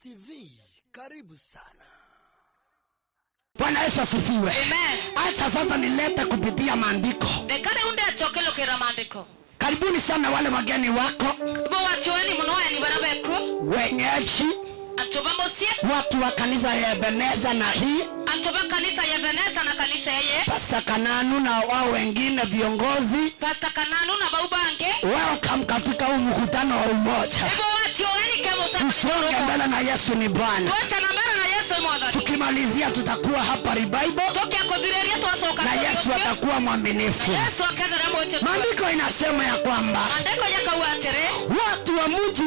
Tears TV, karibu sana. Bwana Yesu asifiwe. Amen. Acha sasa nilete kupitia maandiko. Dekade unde achokelo kera maandiko. Karibuni sana wale wageni wako. Bo watuani munoya ni barabeko. Wenyeji. Antoba mosie. Watu wa kanisa ya Ebeneza na hii. Antoba kanisa ya Ebeneza na kanisa yeye. Pastor Kananu na wao wengine viongozi. Pastor Kananu na baubange. Welcome katika huu mkutano wa umoja. Bo watuani kemo sana. Tusonge mbele na Yesu ni Bwana. Wacha na mbele na Yesu mwadhani. Tukimalizia tutakuwa hapa revival. Toki akodireria tuwasoka. Na Yesu atakuwa mwaminifu. Yesu akadara mote. Maandiko inasema ya kwamba Andeko yaka uatere. watu wa mji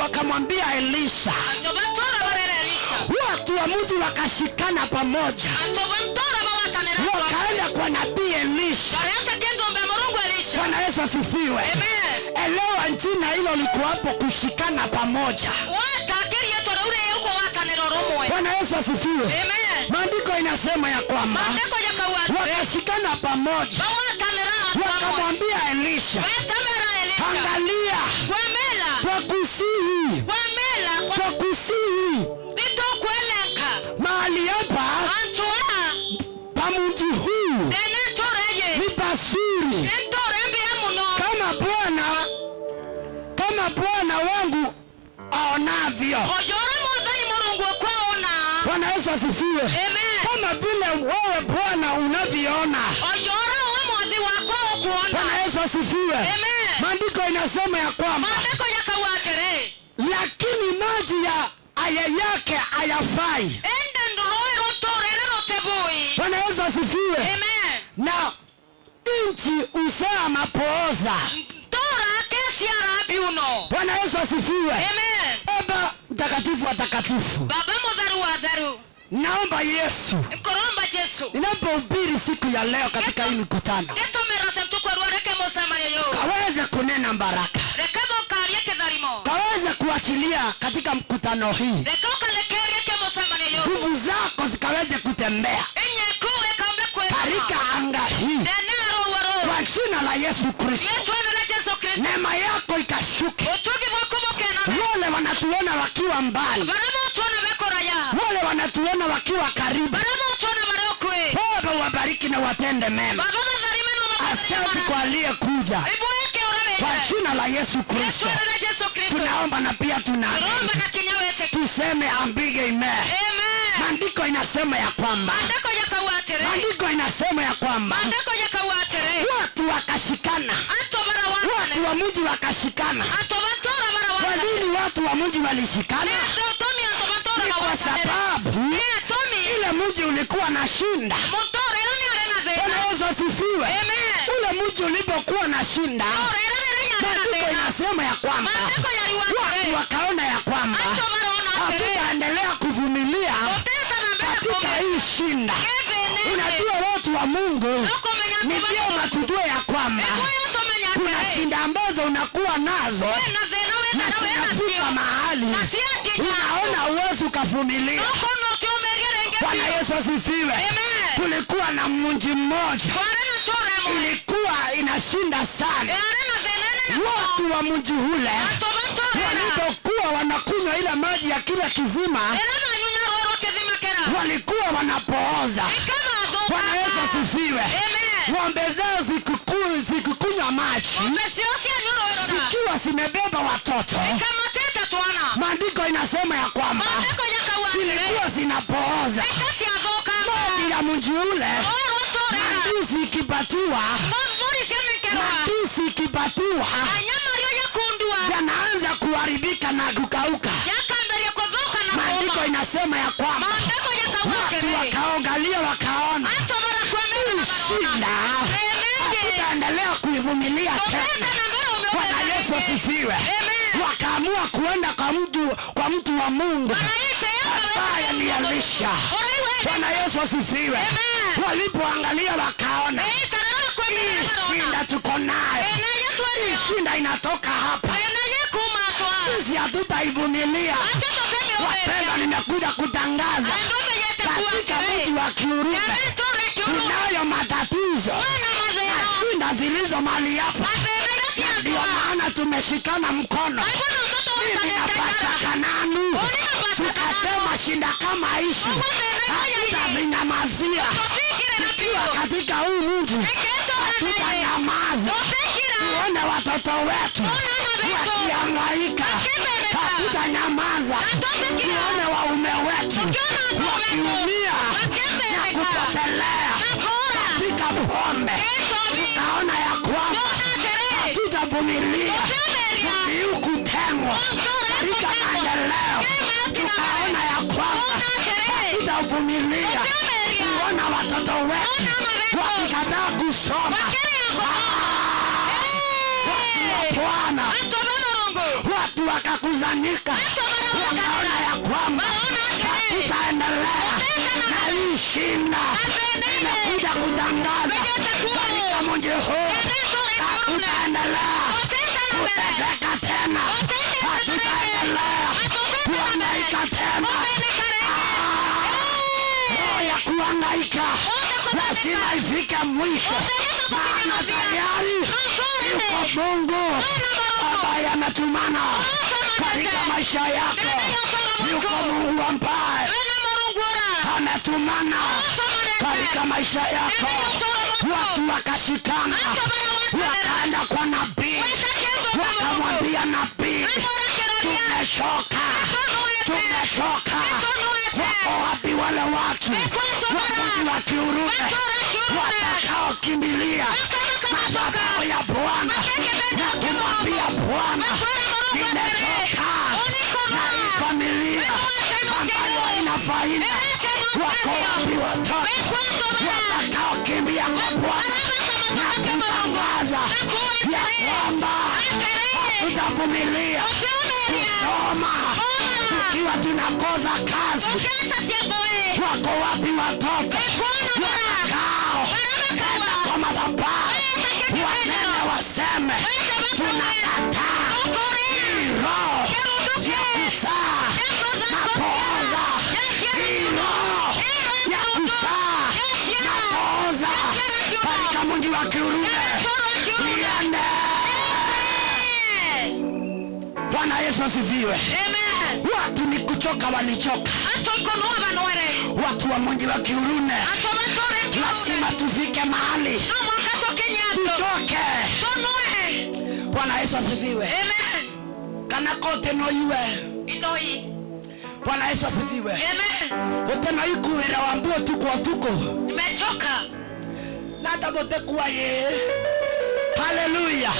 wakamwambia Elisha. Antoba tora barere Elisha. Watu wa mji wakashikana pamoja. Antoba tora bawatanera. Wakaenda kwa nabii Elisha. Barayata kendo mbe Mungu Elisha. Bwana Yesu asifiwe. Amen. Elewa jina hilo liko hapo, kushikana pamoja. Watakiri yetu ule yuko watanero romwe. Bwana Yesu asifiwe. Amen. Maandiko inasema ya kwamba Andeko yakawatere. wakashikana pamoja. Wakamwambia Elisha, angalia, twakusihi mahali hapa pamuji huu ni pasuri, kama Bwana wangu aonavyo. Bwana Yesu asifiwe. Kama vile wewe Bwana unavyoona. Bwana Yesu asifiwe. Maandiko inasema ya kwamba lakini maji ya aya yake hayafai. Bwana Yesu asifiwe. Na nchi uzaa mapooza. Bwana Yesu asifiwe. Baba mtakatifu wa takatifu, naomba Yesu ninapohubiri siku ya leo katika hii mikutano kaweze kunena baraka, kaweze kuachilia katika mkutano hii, nguvu zako zikaweze kutembea katika anga hii kwa jina la Yesu Kristo. Neema yako ikashuke. Wale wanatuona wakiwa mbali, wale wanatuona wakiwa karibu, Baba wabariki na watende mema. Asante kwa aliyekuja kwa jina la Yesu Kristo tunaomba na pia tunaamini. Tuseme ambige amen. Maandiko inasema ya kwamba watu wakashikana, watu wa mji wakashikana. Kwa nini watu wa mji walishikana? Ni kwa sababu ile mji ulikuwa na shinda. Bwana Yesu asifiwe. Ule mji ulipokuwa na shinda, maandiko inasema ya kwamba watu wakaona ya kwamba hatutaendelea kuvumilia katika hii shinda. Unajua watu wa Mungu, ni vyema tujue ya kwamba kuna shinda ambazo unakuwa nazo na zinafika mahali unaona uwezo ukavumilia. Bwana Yesu asifiwe. Kulikuwa na mji mmoja ilikuwa inashinda sana. Watu wa mji ule walipokuwa wanakunywa ile maji ya kila kizima, walikuwa wanapooza. Bwana Yesu asifiwe. Ng'ombe zao zikukunywa maji zikiwa zimebeba watoto. Maandiko inasema ya kwamba zilikuwa zinapooza. Maji ya mji ule, mandizi ikipatiwa, yanaanza kuharibika na kukauka. Maandiko inasema ya kwamba watu wakaangalia wakaona hii shinda hatutaendelea kuivumilia tena. Bwana Yesu asifiwe. Wakaamua kuenda kwa mtu wa Mungu ambaye ni Elisha. Bwana Yesu asifiwe. Walipoangalia wakaona hii shinda tuko nayo, hii shinda inatoka hapa, sisi hatutaivumilia. Wapendwa, nimekuja kutangaza katika mji wa Kiurume tunayo matatizo na shinda zilizo mali hapa, ndio maana tumeshikana mkono mimi na Pastor Kananu tukasema shinda kama hizi hatutavinyamazia. Tukiwa katika huu mji hatutanyamaza. Tuone watoto wetu wakihangaika, hatutanyamaza. Tuone waume wetu wakiumia na kupotelea katika pombe. Tutaona ya kwamba hatutavumilia kutengwa katika maendeleo. Tukaona ya kwamba hatutavumilia kuona watoto wetu wakikataa kusoma. Watu wa Bwana, watu wakakuzanika, wakaona ya kwamba hatutaendelea na hii shinda inakuja kutangaza katika mji huu. Hatutaendelea kuteseka tena, hatutaendelea kuhangaika tena. Roho ya kuhangaika lazima ifike mwisho, maana tayari yuko Mungu ambaye ametumana katika maisha yako. Yuko Mungu ambaye ametumana katika maisha yako. Watu wakashikana wakaenda kwa nabii, wakamwambia nabii, tumechoka, tumechoka. Wako wapi wale watu wakuzi wa kiurume watakao kimbilia madhabahu ya Bwana na kumwambia Bwana, nimechoka na hii familia ambayo haina faida? Wako wapi watoto watakao kimbia kwa Bwana na kutangaza ya kwamba hatutavumilia kusoma tukiwa tunakosa kazi? Wako wapi watoto watakao enda kwa madhabahu wanene waseme, tunakataa hii roho ya kuzaa na kuoza, hii roho ya kuzaa na kuoza katika mji wa kiurume iende. Bwana Yesu asifiwe. Watu ni kuchoka, walichoka. Watu wa mji wa kiurume lazima tufike mahali tuchoke. Bwana Yesu asifiwe. Kana kote no iwe Bwana Yesu asifiwe. Utena ikuwira wambuo tuko nimechoka na tabote kuwa ye. Haleluya.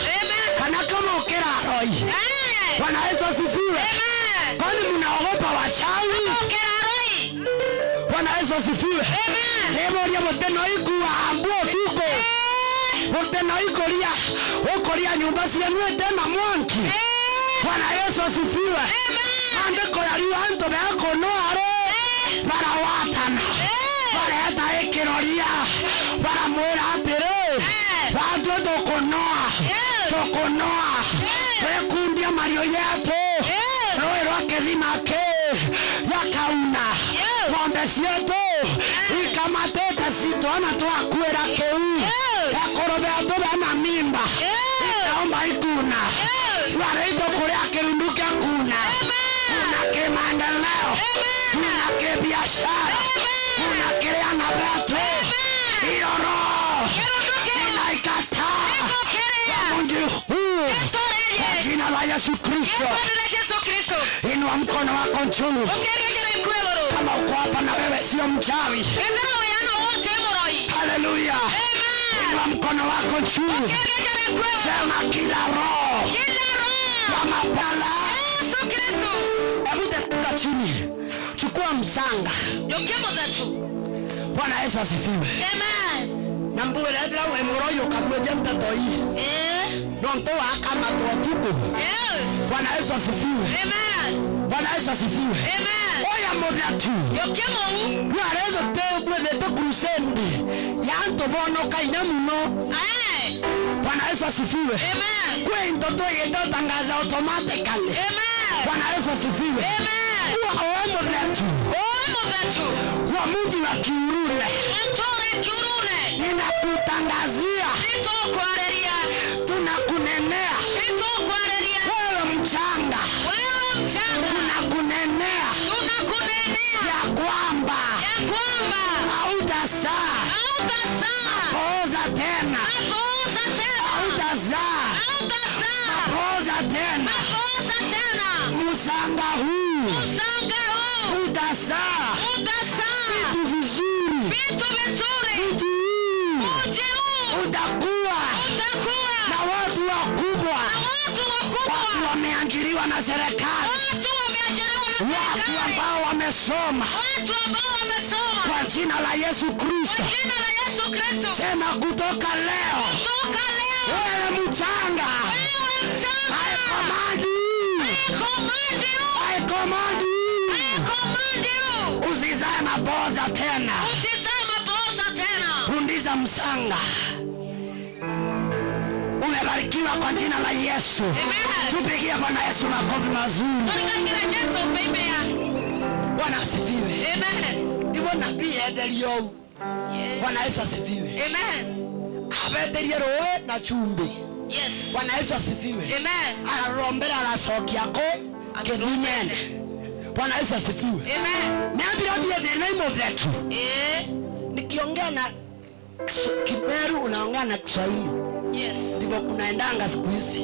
Kana kama ukera roi. Bwana Yesu asifiwe. Kwani mnaogopa wachawi? Bwana Yesu asifiwe. Ndemoria muteno ikuwa ambuo tuko. Muteno ikoria ukoria nyumba cienu tena mwanki. Bwana Yesu asifiwe. Andiko ya riwanto bako no are barawatana. Bareta ekiroria baramwira atire bado tokonoa twekundia mario yetu roe rwake thimake yakauna ng'ombe cietu ikamatete citwana twakwira kiu yakorobe atũra na mimba ikaomba ikuna twareitwo kuria kirundu kia kuna kimaendeleo, kuna kibiashara, kuna kireana betu. Hiyo roho inaikataa kwa mji huu kwa jina la Yesu Kristo. Inua mkono wako juu kama uko hapa na wewe sio mchawi. Haleluya. Inua mkono wako juu, sema kila roho ya mapala. Hebu teka chini, chukua mchanga. Bwana Yesu asifiwe. Na mbure ndira we moroyo kabweje mtoto hii. Nonto akama tuko. Bwana Yesu asifiwe. Bwana Yesu asifiwe. Oya modatu. Warezo tebwe de crusade. Yanto bono kaina muno. Bwana Yesu asifiwe. Kwa ndoto yeto tangaza automatically. Bwana Yesu asifiwe. Oya modatu. Wa mji wa kiurume. Ninakutangazia, tunakunenea wewe mchanga Makosa tena. Musanga huu. Musanga huu. Utazaa. Utazaa. Vitu vizuri. Vitu vizuri. Mji huu. Mji huu. Utakuwa. Utakuwa. Na watu wakubwa. Watu wakubwa. Watu wameajiriwa na serikali. Watu wameajiriwa na Watu serikali. ambao wamesoma. Watu ambao wamesoma. Kwa jina la Yesu Kristo. Kwa jina la Yesu Kristo. Sema kutoka leo. Kutoka leo. Wewe mchanga. Wewe mchanga. I command you. I command you. I command you. I command you. Usizae maboza tena. Usizae maboza tena. Rudisha msanga. Umebarikiwa kwa jina la Yesu. Amen. Tupigie Bwana Yesu makofi mazuri. Tunagira Yesu pembea. Bwana asifiwe. Amen. Ibo nabii ederio. Yes. Bwana Yesu asifiwe. Amen. Abederio roe na chumbi. Yes. Bwana Yesu asifiwe. Amen. Anarombera la soki yako kedimene. Bwana Yesu asifiwe. Amen. Niambia the name of that. Nikiongea na Kimeru unaongea na Kiswahili. Yes. Ndivyo kunaendanga siku hizi.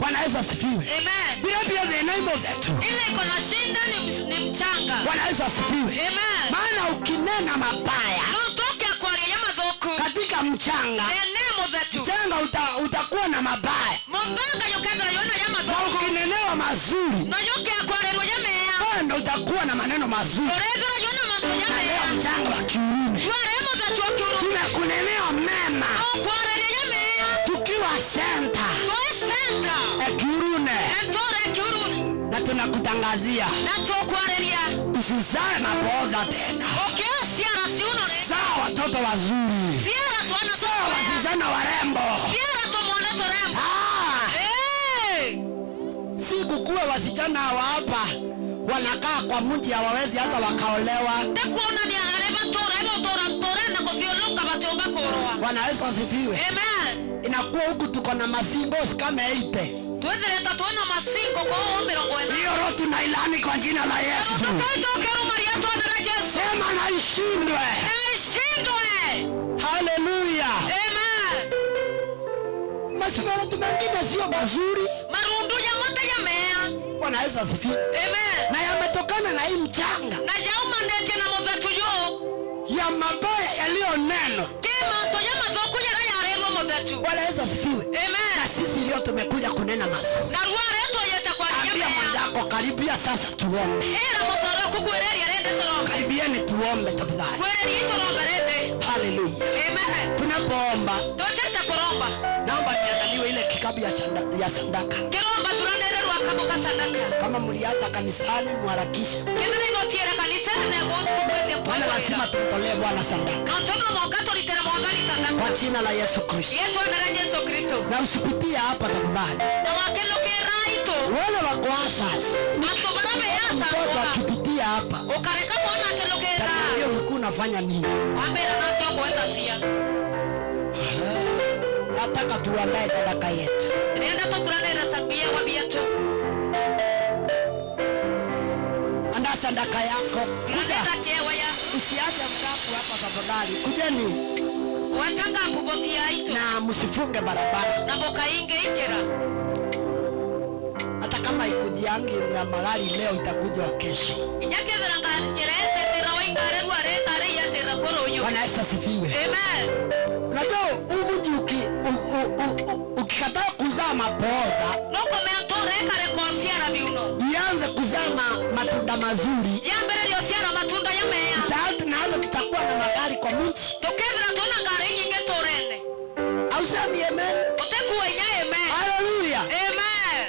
Bwana Yesu asifiwe. Amen. Niambia the name of that. Ile iko na shinda ni mchanga. Bwana Yesu asifiwe. Amen. Maana ukinena mabaya Notoke akwari ya madhoku. katika mchanga, mchanga utakuwa na mabaya. Mondanga yokenda yona ya Na madhoku. ukinenewa mazuri, Na yoke akwarerwa ya mea. bado utakuwa na maneno mazuri. Orega yona manto ya Na leo mea. mchanga wa kiurume. Twaremo za chokuru. Tunakunenewa mema. Okwarere ya mea. Tukiwa senta. Toe senta. Kiurune. Entore kiurune. Na tunakutangazia. Na chokwareria. Usizae maboza tena. Okeo siara siuno re. Zaa watoto wazuri. Siara tuana Zaa soya. wasichana warembo. Siara tumone torembo. Si kukuwa wasichana wa hapa wanakaa kwa mji hawawezi hata wakaolewa. Tekuona ni areba torebo torena kwa violonga batomba koroa. Bwana Yesu asifiwe. Amen. Inakuwa huku tuko na masingles kama 8. Tuwezereta tuona masingo kwa omero kwenda. Hiyo roho tunailani kwa jina la Yesu. Tutatokeru Maria tuana na Yesu. Sema na ishindwe. Ishindwe. Haleluya. Amen. Masiparati mengine sio mazuri. Marundu ya mote ya mea. Bwana Yesu asifiwe. Amen. Na yametokana na hii mchanga. Na jauma ndete na movetu yo. Ya mabaya yaliyo neno. Kima to ya madhoku ya raya remo movetu. Bwana Yesu asifiwe. Amen. Na sisi leo tumekuja kunena mazuri. Na ruare to yeta kwa ya Ambia mea. mwenzako karibia sasa tuombe. Era mosoro kukuereri arende toro. Karibieni tuombe tafadhali. Kuereri itoro berende. Haleluya. Amen. Tunapoomba Dotete kuromba. naomba niandaliwe ile kikabu ya sadaka. Kiromba turandererwa kaboka sadaka. Kama mlianza kanisani muharakishe. Kendere ngotiera kanisa na ngoto kwende Maana lazima tumtolee Bwana sadaka. Kantono mokato litera mwangani sadaka. Kwa jina la Yesu Kristo. Yesu anara Yesu Kristo. Na usipitie hapa tafadhali. Na wakelo keraito. Wale wako asas. Mato barabe yasa. Mtoto akipitia hapa. Ukareka mwana kelo kera. Takwambia ulikuwa unafanya nini? Ambera na tio kwenda sia. Nataka tuandae sadaka yetu. Nenda to kurandera sabia wa bieto. Andaa sadaka yako. Nenda kewa ya. Usiache mkapu hapa tafadhali. Kujeni Watanga mbuboti ya ito. na msifunge barabara. Na boka inge itera. Hata kama ikujiangi na magari leo itakuja wa kesho. Inyake veranga njerete tera wa ingare ruare tare ya tera koroyo. Bwana Yesu asifiwe. Amen. Unajua huu mji ukikataa kuzaa mapoza, Noko meantore kare konsiara biuno. ianze kuzaa matunda mazuri. Ya mbere lio siara matunda ya mea. Na hata tutakuwa na magari kwa mji. Tokevera tona ngare nyinge torene. Au sami amen. Otekuwa inya amen. Hallelujah. Amen.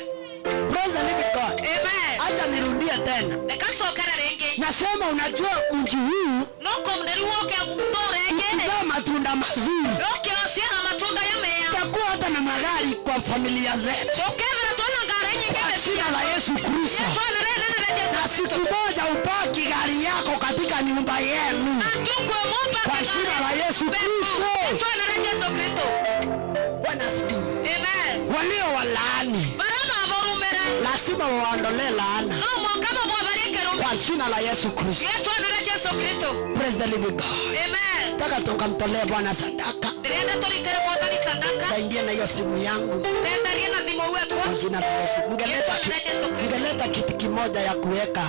Praise the living God. Amen. Acha nirudie tena. Nekansokera renge. Nasema unajua mji huu Noko mderi woke torenge. ukizaa matunda mazuri, Roke osiara matunda ya mea. tutakuwa hata na magari kwa familia zetu. Tokevera tona ngare nyinge Kwa jina la Yesu Kristo. Yesu anarene na Na Yesu siku moja upaki gari yako katika nyumba yenu. Atukwe mumba Kwa jina la Yesu Kristo. Yesu anarene Yesu Kristo. Bwana asifiwe. Amen. Walio walaani Barama aborumere. lazima waondolee laana No mwangama mwabarike rumbi. kwa jina la Yesu Kristo. Yesu anarene Yesu Kristo. Praise the living God. Amen. Nataka tukamtolee Bwana sadaka. Ndirenda tulitere mwangani sadaka. Saidie na hiyo simu yangu. Tenda riena thimo wetu Kwa jina la Yesu. Ungeleta kitu kimoja ya kuweka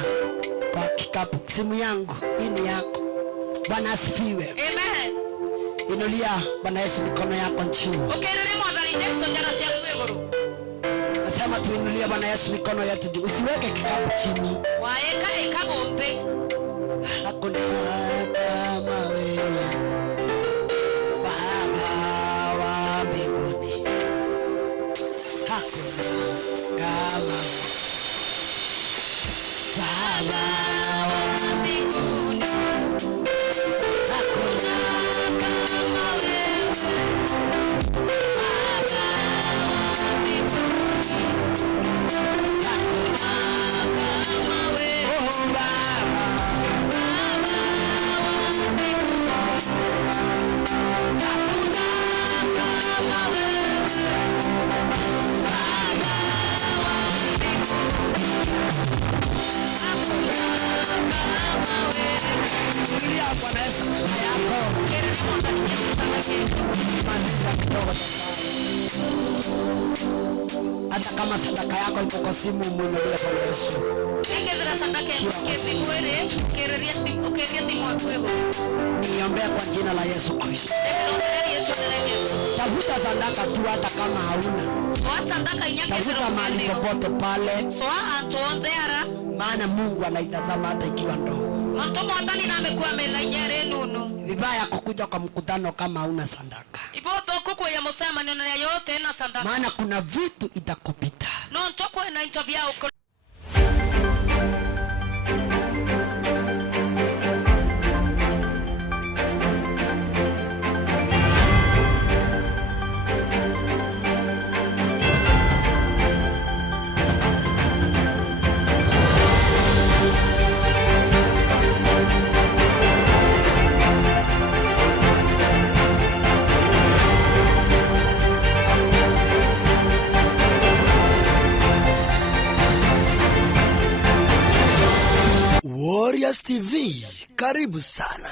kwa kikapu. Simu yangu hii ni yako. Bwana asifiwe. Amen. Inulia Bwana Yesu mikono yako juu. Ukerere mwathani Jesu njara cia iguru. Nasema tuinulie Bwana Yesu mikono yetu juu. Usiweke kikapu chini. Waeka ikabombe. Hakuna kama wewe Baba wa mbinguni. Hakuna kama Baba wa mbinguni. Hakuna kama wewe Baba wa mbinguni. Hakuna kama wewe oh Baba. Bwana Yesu yako hata kama sadaka yako iko kwa simu mwinulie Bwana Yesu. Niombea kwa jina la Yesu Kristo. Tafuta sadaka tu hata kama hauna. Tafuta mahali popote pale. Maana Mungu anaitazama hata ikiwa ndogo. Vibaya kukuja kwa mkutano kama hauna sadaka. Maana kuna vitu itakupita. Warriors TV, karibu sana.